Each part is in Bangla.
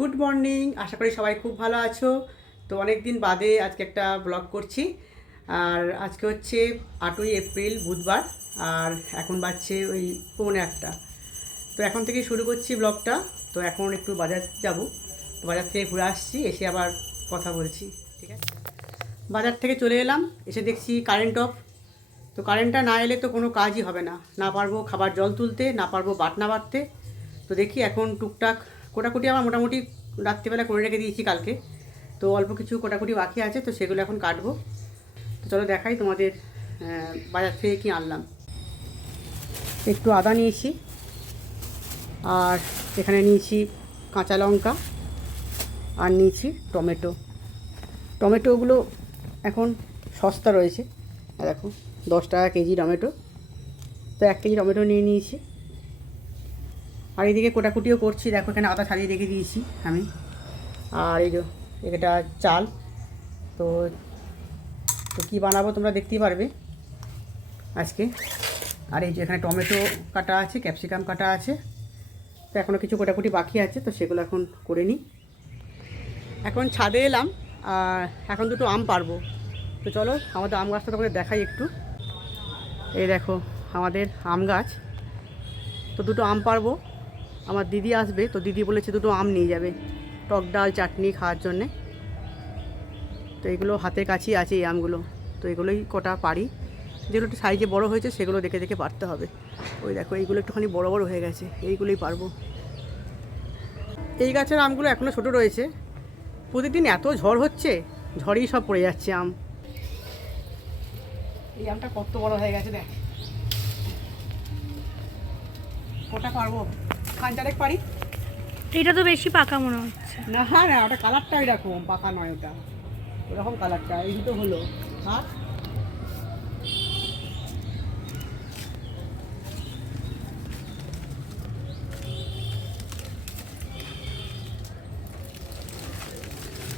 গুড মর্নিং, আশা করি সবাই খুব ভালো আছো। তো অনেক দিন বাদে আজকে একটা ব্লগ করছি। আর আজকে হচ্ছে 8ই এপ্রিল বুধবার, আর এখন বাজছে ওই 1:45। তো এখন থেকে শুরু করছি ব্লগটা। তো এখন একটু বাজার যাব, তো বাজার থেকে ঘুরে আসছি, এসে আবার কথা বলছি, ঠিক আছে। বাজার থেকে চলে এলাম, এসে দেখছি কারেন্ট অফ। তো কারেন্টটা না এলে তো কোনো কাজই হবে না, না পারবো খাবার জল তুলতে, না পারবো বাটনা বাটতে। তো দেখি এখন টুকটাক কোটাকুটি আমার মোটামুটি রাত্রিবেলা করে রেখে দিয়েছি কালকে। তো অল্প কিছু কোটাকুটি বাকি আছে, তো সেগুলো এখন কাটবো। তো চলো দেখাই তোমাদের বাজার থেকে কী আনলাম। একটু আদা নিয়েছি, আর এখানে নিয়েছি কাঁচা লঙ্কা, আর নিয়েছি টমেটো। টমেটোগুলো এখন সস্তা রয়েছে, দেখো 10 টাকা কেজি টমেটো। তো 1 কেজি টমেটো নিয়ে নিয়েছি। আর এইদিকে কোটাকুটিও করছি, দেখো এখানে আদা ছাড়িয়ে রেখে দিয়েছি আমি। আর এই যে এটা চাল। তো তো কী বানাবো তোমরা দেখতেই পারবে আজকে। আর এই যে এখানে টমেটো কাটা আছে, ক্যাপসিকাম কাটা আছে। তো এখনও কিছু কোটাকুটি বাকি আছে, তো সেগুলো এখন করে নিই। এখন ছাদে এলাম, আর এখন দুটো আম পারবো। তো চলো আমাদের আম গাছটা তোমাদের দেখাই একটু। এই দেখো আমাদের আম গাছ। তো দুটো আম পারবো, আমার দিদি আসবে, তো দিদি বলেছে দুটো আম নিয়ে যাবে টক ডাল চাটনি খাওয়ার জন্যে। তো এগুলো হাতের কাছেই আছে এই আমগুলো। তো এগুলোই কটা পারি, যেগুলো একটু সাইজে বড়ো হয়েছে সেগুলো দেখে দেখে পারতে হবে। ওই দেখো এইগুলো একটুখানি বড় বড় হয়ে গেছে, এইগুলোই পারবো। এই গাছের আমগুলো এখনও ছোটো রয়েছে। প্রতিদিন এত ঝড় হচ্ছে, ঝড়েই সব পড়ে যাচ্ছে আম। এই আমটা কত বড় হয়ে গেছে দেখ। কটা পারবো, খান চারেক পারি। এটা তো বেশি পাকা মনে হচ্ছে। না না, ওটা কালারটা এরকম, পাকা নয়, ওটা ওরকম কালারটা। এই দুটো হলো। আর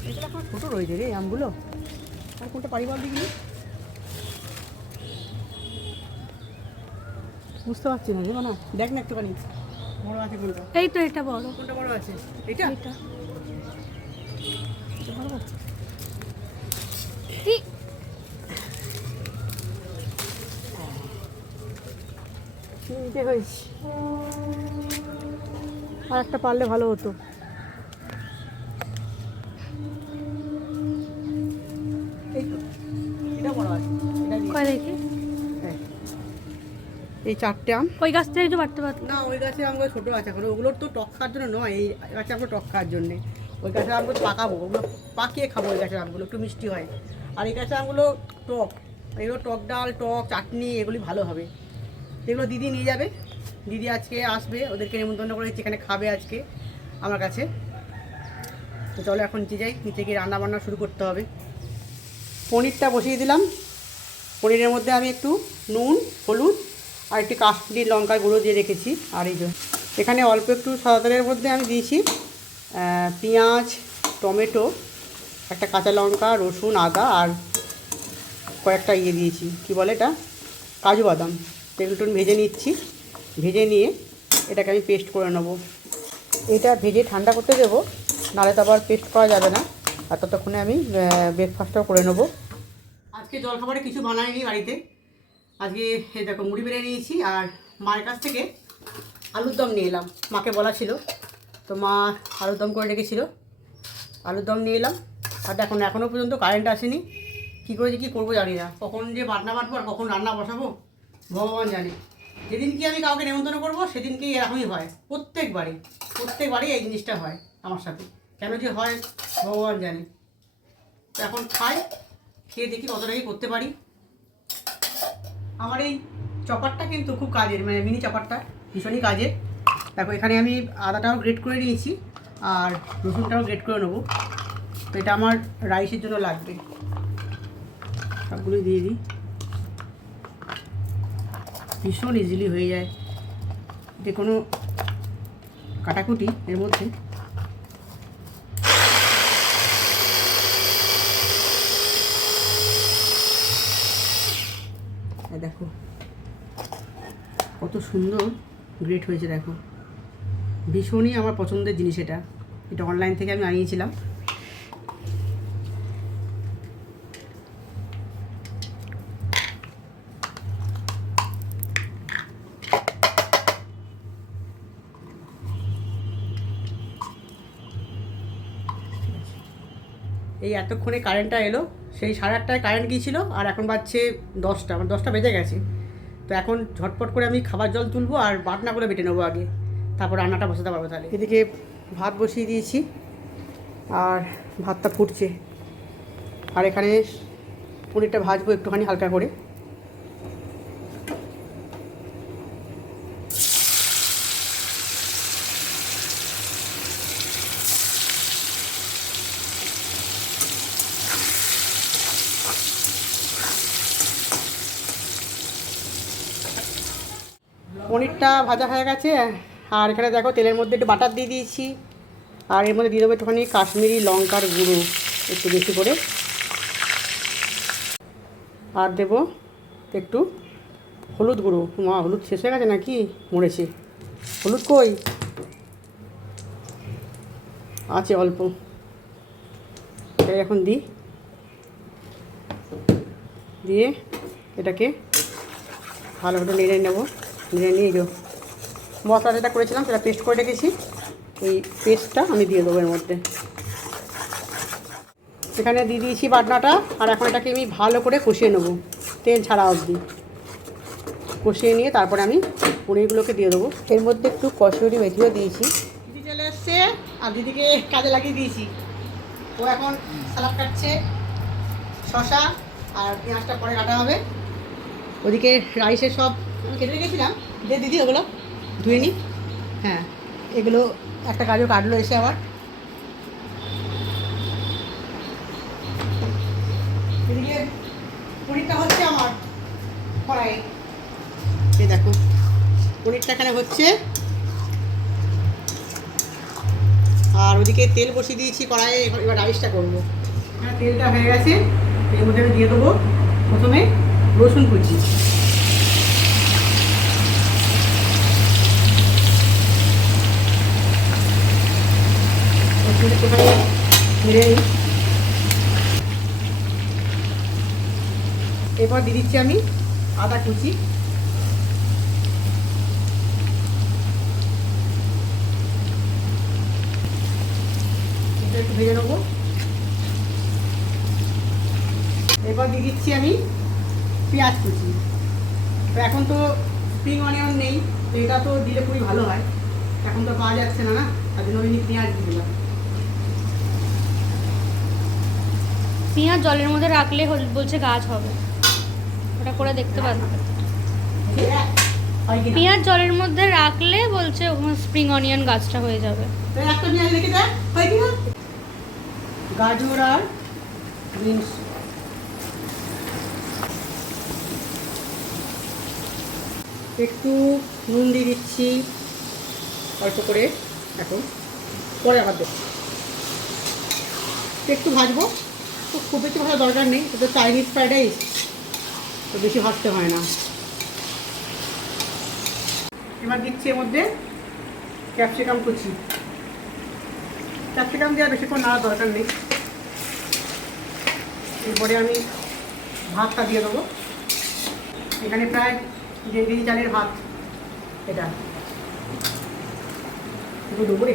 এগুলো এখন ছোটো রয়েছে রে আমগুলো। আর কোনটা পারি বল দিবি, বুঝতে পারছি না রে। না দেখ না একটুখানি বড় আছে কোনটা। এই তো এটা বড়। কোনটা বড় আছে? এইটা এটা বড়। তিনটে হয়েছে, আর একটা পারলে ভালো হতো। এই তো এটা বড় আছে, এটা দিয়ে। কয় দেখি হ্যাঁ, এই 4টে আম। ওই গাছ থেকে তো পারতে পারতো। না, ওই গাছের আমগুলো ছোটো আছে এখন, ওগুলোর তো টক খাওয়ার জন্য নয়। এই গাছে আমগুলো টক খাওয়ার জন্যে। ওই গাছের আমগুলো পাকাবো, ওগুলো পাকিয়ে খাবো। ওই গাছের আমগুলো একটু মিষ্টি হয়, আর এই গাছের আমগুলো টক। এগুলো টক ডাল, টক চাটনি, এগুলি ভালো হবে। এগুলো দিদি নিয়ে যাবে, দিদি আজকে আসবে, ওদেরকে নিমন্ত্রণ করেছি, এখানে খাবে আজকে আমার কাছে। তো চলো এখন নিচে যাই, নিচে গিয়ে রান্না বান্না শুরু করতে হবে। পনিরটা বসিয়ে দিলাম। পনিরের মধ্যে আমি একটু নুন, হলুদ আর একটু কাশ্মীরি লঙ্কার গুঁড়ো দিয়ে রেখেছি। আর এই যে এখানে অল্প একটু সাদা তেলের মধ্যে আমি দিয়েছি পেঁয়াজ, টমেটো, একটা কাঁচা লঙ্কা, রসুন, আদা, আর কয়েকটা দিয়েছি, কি বলে এটা, কাজু বাদাম। তেল টুন ভেজে নিচ্ছি, ভেজে নিয়ে এটাকে আমি পেস্ট করে নেব। এটা ভেজে ঠান্ডা করতে দেবো, নাহলে তো আবার পেস্ট করা যাবে না। আর ততক্ষণে আমি ব্রেকফাস্টটাও করে নেবো। আজকে জলখাবারে কিছু বানাইনি বাড়িতে। আজকে দেখো মুড়ি বেড়ে নিয়েছি, আর মায়ের কাছ থেকে আলুর দম নিয়ে এলাম। মাকে বলা ছিল, তো মা আলুর দম করে রেখেছিল, আলুর দম নিয়ে এলাম। আর দেখুন এখনও পর্যন্ত কারেন্ট আসেনি, কী করে যে কী করবো জানি না। কখন যে বাটনা বাটবো আর কখন রান্না বসাবো ভগবান জানে। যেদিন কি আমি কাউকে নেমন্তন্ন করবো সেদিনকেই এরকমই হয়, প্রত্যেকবারই এই জিনিসটা হয় আমার সাথে। কেন যে হয় ভগবান জানে। তো এখন খাই, খেয়ে দেখি কতটা কি করতে পারি। আমার এই চপারটা কিন্তু খুব কাজের, মানে মিনি চপারটা ভীষণই কাজের। দেখো এখানে আমি আদাটাও গ্রেট করে নিয়েছি, আর রসুনটাও গ্রেট করে নেবো। তো এটা আমার রাইসের জন্য লাগবে। সবগুলোই দিয়ে দিই, ভীষণ ইজিলি হয়ে যায়, যে কোনো কাটাকুটি এর মধ্যে। দেখো কত সুন্দর গ্রেট হয়েছে, দেখো ভীষণই আমার পছন্দের জিনিস এটা। এটা অনলাইন থেকে আমি আনিয়েছিলাম। এই এতক্ষণে কারেন্টটা এলো, সেই 8:30টায় কারেন্ট গিয়েছিলো, আর এখন বাজছে 10টা, আমার 10টা বেজে গেছে। তো এখন ঝটপট করে আমি খাবার জল তুলবো আর বাটনা করে বেটে নেবো আগে, তারপর রান্নাটা বসাতে পারবো। তাহলে এদিকে ভাত বসিয়ে দিয়েছি আর ভাতটা ফুটছে, আর এখানে পনিরটা ভাজবো একটুখানি হালকা করে। পনিরটা ভাজা হয়ে গেছে, আর এখানে দেখো তেলের মধ্যে একটু বাটার দিয়ে দিয়েছি, আর এর মধ্যে দিয়ে দেবো একটুখানি কাশ্মীরি লঙ্কার গুঁড়ো একটু বেশি করে, আর দেবো একটু হলুদ গুঁড়ো। মা, হলুদ শেষ হয়ে গেছে নাকি, মরেছে? হলুদ কই আছে? অল্প, এটাই এখন দিই। দিয়ে এটাকে ভালো করে নেড়ে নেবো। নেড়ে নিয়ে মশলা যেটা করেছিলাম সেটা পেস্ট করে রেখেছি, এই পেস্টটা আমি দিয়ে দেবো এর মধ্যে। এখানে দিয়ে দিয়েছি বাটনাটা, আর এখন এটাকে আমি ভালো করে কষিয়ে নেবো, তেল ছাড়া অবধি কষিয়ে নিয়ে তারপরে আমি পনিরগুলোকে দিয়ে দেবো। এর মধ্যে একটু কসুরি মেথিও দিয়েছি। দিদি চলে এসছে, আর দিদিকে কাজে লাগিয়ে দিয়েছি। ও এখন সালাদ কাটছে, শশা আর পেঁয়াজটা পরে কাটা হবে। ওদিকে রাইসের সব আমি কেটে রেখেছিলাম, দিয়ে দিদি ওগুলো ধুয়ে নিই। হ্যাঁ, এগুলো একটা কাজও কাটলো এসে আবার। এদিকে পনিরটা হচ্ছে আমার কড়াই, এই দেখো পনিরটা এখানে হচ্ছে, আর ওদিকে তেল বসিয়ে দিয়েছি কড়াইয়ে। এবার রাইসটা করবো। এখানে তেলটা হয়ে গেছে, এর মধ্যে আমি দিয়ে দেবো প্রথমে রসুন কুচি। এরপর দিয়ে দিচ্ছি আমি আদা কুচি, একটু ভেজে নেবো। এরপর দিয়ে দিচ্ছি আমি পেঁয়াজ কুচি। তো এখন তো স্প্রিং অনিয়ন নেই, তো এটা তো দিলে খুবই ভালো হয়, এখন তো পাওয়া যাচ্ছে না, তার জন্য আমি পেঁয়াজ দিয়ে দিলাম। পেঁয়াজ জলের মধ্যে রাখলে বলছে গাছ হবে, ওটা করে দেখতে পারবে। পেঁয়াজ জলের মধ্যে রাখলে বলছে স্প্রিং অনিয়ন গাছটা হয়ে যাবে। একটা পেঁয়াজ রেখে দেয়, হয় কি না? গাজর আর বিনস, একটু নুন দিয়ে দিচ্ছি অল্প করে, এখন পরে আবার দেবো। একটু ভাজবো, তো খুব বেশি ভাজার দরকার নেই, এটা চাইনিজ ফ্রাইড রাইস, তো বেশি ভাজতে হয় না। এবার দিচ্ছি এর মধ্যে ক্যাপসিকাম কুচি। ক্যাপসিকাম দেওয়ার বেশিক্ষণ নাড়ার দরকার নেই। এরপরে আমি ভাতটা দিয়ে দেবো। এখানে প্রায় 1.5 কেজি চালের ভাত, এটা দুপুরে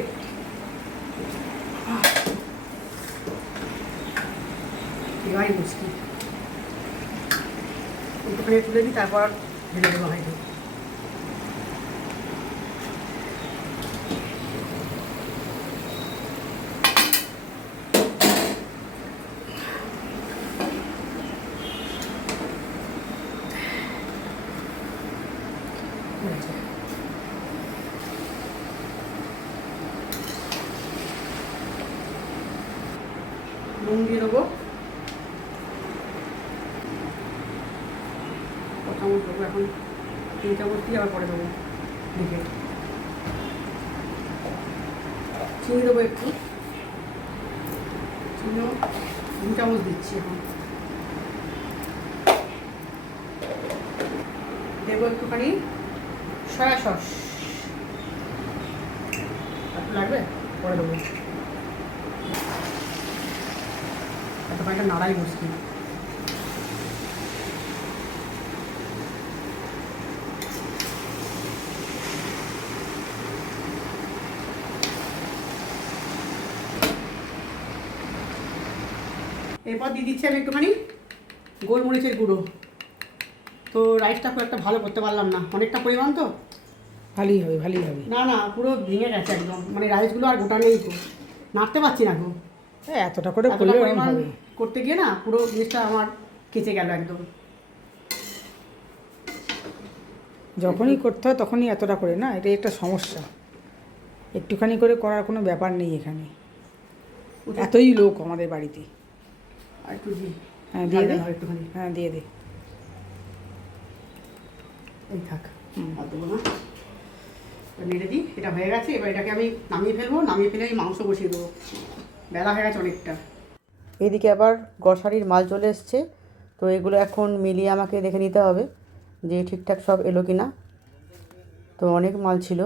এবারই মুশকিল, একটুখানি তুলে দিই, তারপর ঢেলে দেবো হয়তো। নুন দিয়ে দেবো, চামচ দেবো, এখন 3 চামচ দিয়ে আবার পরে দেবো। দেখে চিনি দেবো একটু, চিনিও 2 চামচ দিচ্ছি। এখন দেবো একটুখানি সয়া সস, একটু লাগবে, পরে দেবো। তরকারিটা নাড়াই মুশকিল। এরপর দিয়ে দিচ্ছি আমি একটুখানি গোলমরিচের গুঁড়ো। তো রাইসটা খুব একটা ভালো করতে পারলাম না, অনেকটা পরিমাণ তো। ভালোই হবে, ভালোই হবে। না না, পুরো ভেঙে গেছে একদম, মানে রাইসগুলো আর গোটা নেই তো, নাড়তে পারছি না গো। এতটা করে এতটা করলে ওরকম পরিমাণ হবে। করতে গিয়ে না পুরো জিনিসটা আমার কেচে গেল একদম। যখনই করতে হয় তখনই এতটা করে না, এটাই একটা সমস্যা। একটুখানি করে করার কোনো ব্যাপার নেই এখানে, এতই লোক আমাদের বাড়িতে। আর একটু দিই। হ্যাঁ দিয়ে দে, একটুখানি। হ্যাঁ দিয়ে দে। এই থাক, আর দেবো না। নেড়ে দিই, এটা হয়ে গেছে। এবার এটাকে আমি নামিয়ে ফেলবো, নামিয়ে ফেলে এই মাংস বসিয়ে দেবো। বেলা হয়ে গেছে অনেকটা। এইদিকে আবার গ্রসারির মাল চলে এসছে, তো এগুলো এখন মিলিয়ে আমাকে দেখে নিতে হবে যে ঠিকঠাক সব এলো কি না। তো অনেক মাল ছিল,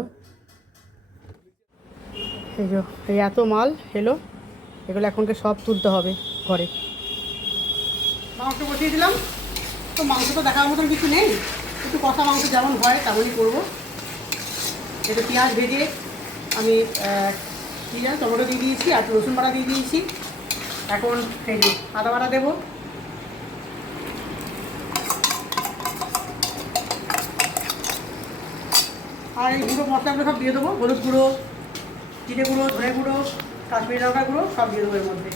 এই যে এই এত মাল এলো, এগুলো এখনকে সব তুলতে হবে ঘরে। মাংস বসিয়ে দিলাম। তো মাংস তো দেখার মতন কিছু নেই, একটু কষা মাংস যেমন হয় তেমনই করবো। একটু পেঁয়াজ ভেজে আমি টমেটো দিয়ে দিয়েছি, আর একটু রসুন বাটা দিয়ে দিয়েছি। এখন এই যে আদা বাটা দেবো। আর এই গুঁড়ো মশলাগুলো সব দিয়ে দেবো, হলুদ গুঁড়ো, জিরে গুঁড়ো, ধনে গুঁড়ো, কাশ্মীরি লঙ্কা গুঁড়ো সব দিয়ে দেবো এর মধ্যে।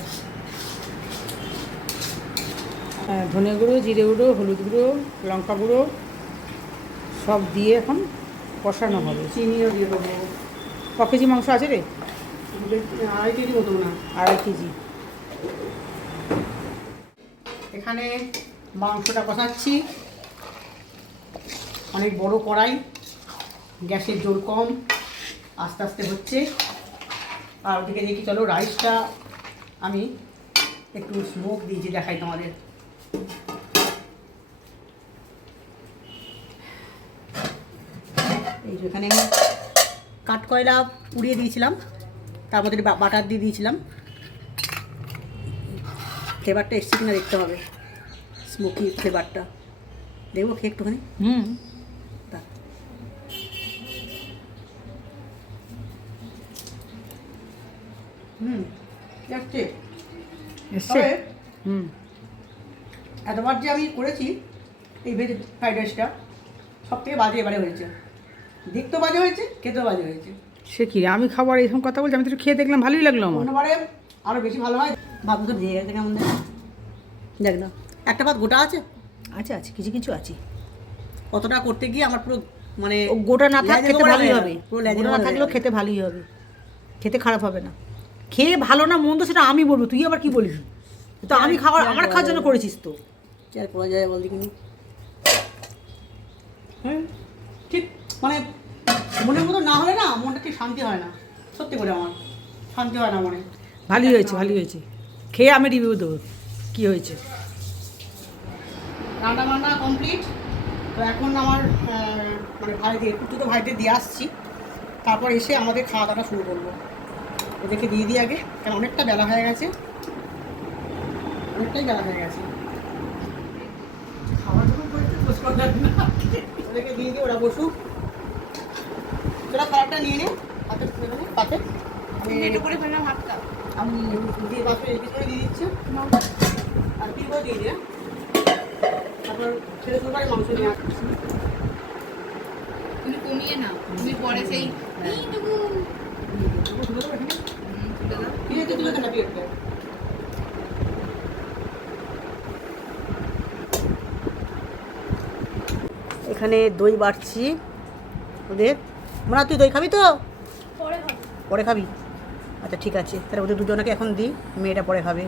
হ্যাঁ, ধনে গুঁড়ো, জিরে গুঁড়ো, হলুদ গুঁড়ো, লঙ্কা গুঁড়ো সব দিয়ে এখন কষানো হবে। চিনিও দিয়ে দেবো। ক কেজি মাংস আছে রে? 2.5 কেজি মতো না। 2.5 কেজি। এখানে মাংসটা কষাচ্ছি, অনেক বড় কড়াই, গ্যাসের জোর কম, আস্তে আস্তে হচ্ছে। আর ওদিকে দেখি চলো রাইসটা আমি একটু স্মোক দিয়েছি, দেখাই তোমাদের। এই যে এখানে কাঠকয়লা পুড়িয়ে দিয়েছিলাম, তার মধ্যে বাটার দিয়ে দিয়েছিলাম। ফ্লেভারটা এসছে কিনা দেখতে হবে, স্মোকি ফ্লেভারটা দেখবো খেয়ে একটুখানি। এসছে। এসছে? এতবার যে আমি করেছি এই ভেজ ফ্রাইড রাইসটা, সব থেকে বাজে এবারে হয়েছে। দেখতেও বাজে হয়েছে, খেতেও বাজে হয়েছে। সে কি রে, আমি খাবার এরকম কথা বলছি, আমি তো একটু খেয়ে দেখলাম, ভালোই লাগলো আমার। অন্যবারে আরও বেশি ভালো হয়। ভাত তো ভেঙে গেছে কেমন দেখ না, একটা ভাত গোটা আছে। আছে আছে, কিছু কিছু আছে। কতটা করতে গিয়ে আমার পুরো মানে ও গোটা না থাক, লেজের খেতে গোড়া ভালোই হয়ে হবে। গেল, পুরো লেজের গোটা না গোড়া হয়ে থাকলেও গেল। খেতে ভালোই হবে, খেতে খারাপ হবে না। খেয়ে ভালো না মন্দ সেটা আমি বলবো, তুই আবার কি বলবি? তো আমি খাবার আমার খাওয়ার জন্য করেছিস তো। কি আর করা যায় বল দেখিনি। হ্যাঁ ঠিক, মানে মনের মতো না হলে না মনটা ঠিক শান্তি হয় না, সত্যি করে আমার শান্তি হয় না মনে। ভালোই হয়েছে, ভালোই হয়েছে। খেয়ে আমি রিভিউ দেবো কী হয়েছে। রান্না বান্না কমপ্লিট। তো এখন আমার মানে ভাইদের দুটো ভাইদের দিয়ে আসছি, তারপর এসে আমাদের খাওয়া দাওয়াটা শুরু করবো। ওদেরকে দিয়ে দিই আগে, কারণ অনেকটা বেলা হয়ে গেছে, অনেকটাই বেলা হয়ে গেছে। খাওয়ার জন্য ওদেরকে দিয়ে দিই, ওরা বসুক। তোরা খাবারটা নিয়ে নে হাতে পাতে, আমি করে ফেললাম ভাতটা, আমি দিয়ে পাশে এই পিছনে দিয়ে দিচ্ছি, আর পিঠও দিয়ে দিয়ে তারপর ছেলে সরকারি মাংস নিয়ে আসছি। তুমি কমিয়ে নাও, তুমি পরে সেই এইটুকু তুলে দাও। এখানে দই বাড়ছি ওদের। মনে তুই দই খাবি তো? পরে খাবি? আচ্ছা ঠিক আছে, তাহলে ওদের দুজনকে এখন দিই, মেয়েটা পরে খাবে।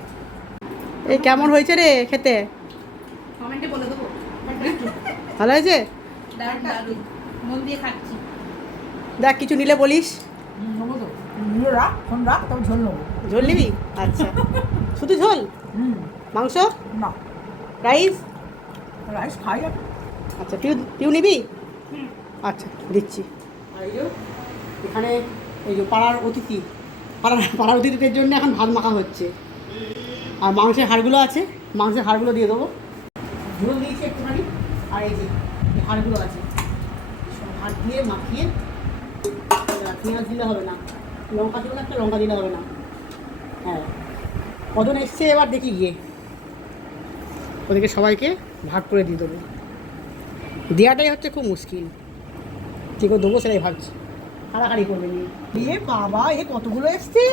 এই কেমন হয়েছে রে খেতে? কমেন্টে বলে দেবো। ভালো হয়েছে? দারুণ দারুণ, মন দিয়ে খাচ্ছি। দেখ কিছু নিলে বলিস। নেবো তো, নিয়ে রাখ, ফোন রাখ, তবে ঝোল নেবো। ঝোল নিবি? আচ্ছা, শুধু ঝোল? মাংস? না, রাইস? রাইস খাই আর। আচ্ছা তুই নিবি? আচ্ছা দিচ্ছি। আর এই যে এখানে এই যে পাড়ার অতিথিদের জন্য এখন ভাত মাখা হচ্ছে। আর মাংসের হাড়গুলো আছে, মাংসের হাড়গুলো দিয়ে দেবো। ঝোল দিয়েছি একটুখানি, আর এই যে এই হাড়গুলো আছে, সব হাড় দিয়ে মাখিয়ে। পেঁয়াজ দিলে হবে না, লঙ্কা দেবো না, একটা লঙ্কা দিলে হবে না। হ্যাঁ, কজন এসছে এবার দেখি গিয়ে, ওদেরকে সবাইকে ভাগ করে দিয়ে দেবো। দেওয়াটাই হচ্ছে খুব মুশকিল, কী করে দেবো সেটাই ভাবছি। কাড়াকাড়ি করবে নিয়ে। এ বাবা, এ কতগুলো এসছে,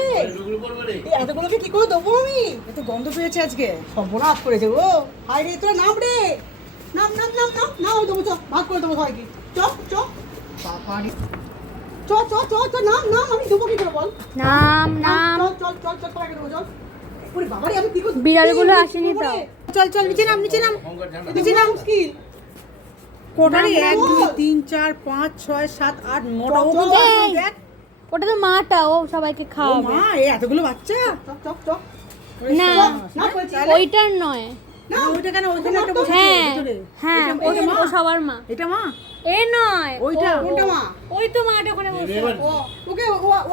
এতগুলোকে কি করে দেবো আমি? এত গন্ধ পেয়েছে আজকে। সর্বনাশ করেছে ও। হাই রে, তোরা নাম রে, নাম নাম নাম নাম নাম, দেবো চ, ভাগ করে দেবো সবাইকে। চ চ বাবা রে, চ চ চ চ, নাম নাম, আমি দেবো কি করে বল? নাম নাম। চল চল চল, সবাইকে দেবো চল। ওরে বাবা রে, আমি কি করে বিড়ালগুলো আসেনি তো। চল চল, নিচে নাম, নিচে নাম। নিচে নাম মুশকিল। কোটারি নাম, 1 2 বল। 3 4 5 6 7 8 মোটা ও চল, কিন্তু চল। আসেনি, দেখ। ওটা তো মাটা, ও সবাইকে ও খাওয়াবে। মা, এই এতগুলো বাচ্চা। চল চল চল। না, না বলছি, ওইটার নয়। না, ওইটা কেন? ওইখানে একটা বসেছে হ্যাঁ ভিতরে। হ্যাঁ, ওইটা মা? ও সবার মা। এটা মা? এ নয়, ওইটা? কোনটা মা? ওই তো মাটা ওখানে বসে। ও ওকে,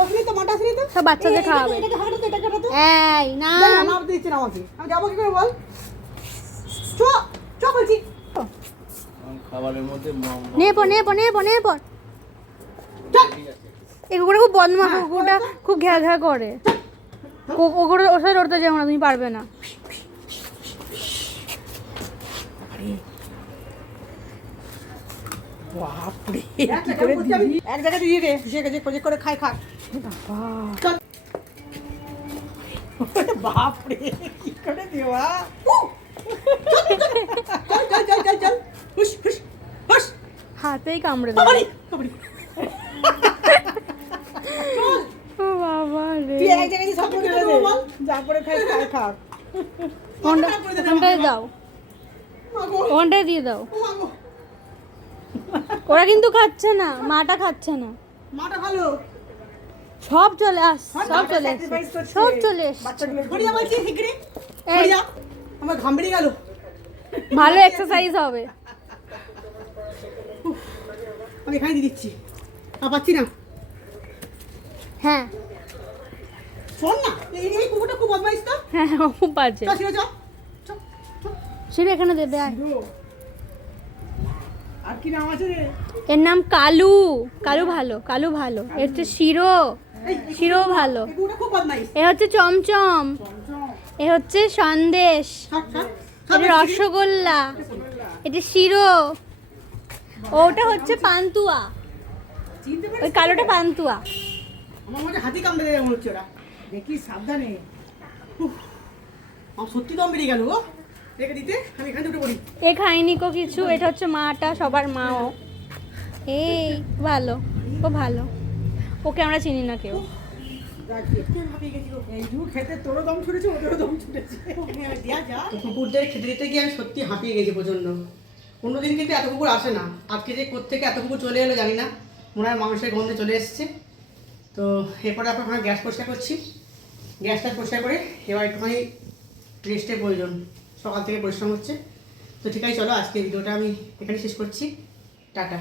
ওখানে তো মাটা আসেনি তো। সব বাচ্চাদের খাওয়াবে। এটাকে হাঁটাতে, এটাকে হাঁটাতে। এই না, না, নাম দিচ্ছে না আমাকে, আমি যাবো কি করে বল? চ চ বলছি। খাবারের মধ্যে নে পর নে পর নে পর নে পর। এই কুকুরটা খুব বদমাশ, কুকুরটা খুব ঘ্যা ঘ্যা করে। ওর সাথে লড়তে যাও না, তুমি পারবে না। বাপরে, এক জায়গায় বলছি আমি, এক জায়গায় দিয়ে দে, যে করে খাই খা। চল। বাপরে, কি করে দেওয়া? চল চল চল চল চল, হুশ হুশ হুশ। হাতেই কামড়ে বাবারে, দেবে। বাবারে। ও বাবা রে, তুই এক জায়গায় সব করে দে, যা করে খাই খাই খা। ওখানটায় দাও, মাগো, ওখানটায় দিয়ে দাও। ও মাগো। ওরা কিন্তু খাচ্ছে না, মাটা খাচ্ছে না। মাটা ভালো। সব চলে সব চলে এসছে, সব চলে এসছে। ঘড়িয়া বলছি শিগগিরি, এই, ঘড়িয়া। আমার ঘাম বেরিয়ে গেল। ভালো এক্সারসাইজ হবে। আমি এখানে দিয়ে দিচ্ছি, আর পাচ্ছি না। হ্যাঁ শোন না, এই কুকুরটা খুব বদমাইশ তো। হ্যাঁ, ও খুব বাজে। চল শিরো, চল। চল, চল। শিরু এখানে দেবে, আয়। আর কি নাম আছে রে? এর নাম কালু। কালু ভালো, কালু ভালো। এর হচ্ছে শিরো, শিরো ভালো। এই কুকুরটা খুব বদমাইশ। এ হচ্ছে চমচম, এ হচ্ছে সন্দেশ, থাক, থাক। এটা রসগোল্লা, এটা শিরো, ওটা হচ্ছে পান্তুয়া। চিনতে পারি? ওই কালোটা পান্তুয়া। আমার মনে হাতি কামড়ে দেবে মনে হচ্ছে ওরা। দেখি সাবধানে। আমার সত্যি দম বেরিয়ে গেল গো। রেখে দিতে, আমি এখানে উঠে পড়ি। এ খাইনি কো কিছু। এটা হচ্ছে মাটা, সবার মাও। এই ভালো, ও ভালো। ওকে আমরা চিনি না কেউ। এইটুকু খেতে তোরও দম ছুটেছে, ওদেরও দম ছুটেছে। কুকুরদের খেতে দিতে গিয়ে আমি সত্যি হাঁপিয়ে গেছি প্রচণ্ড। অন্যদিন কিন্তু এত কুকুর আসে না, আজকে যে কোত্থেকে এত কুকুর চলে এলো জানি না, মনে হয় মাংসের গন্ধে চলে এসছে। তো এরপরে আপনার গ্যাস পরিষ্কার করছি, গ্যাসটা পরিষ্কার করে এবার একটুখানি রেস্টের প্রয়োজন, সকাল থেকে পরিশ্রম হচ্ছে। তো ঠিক আছে, চলো আজকে ভিডিওটা আমি এখানে শেষ করছি। টাটা।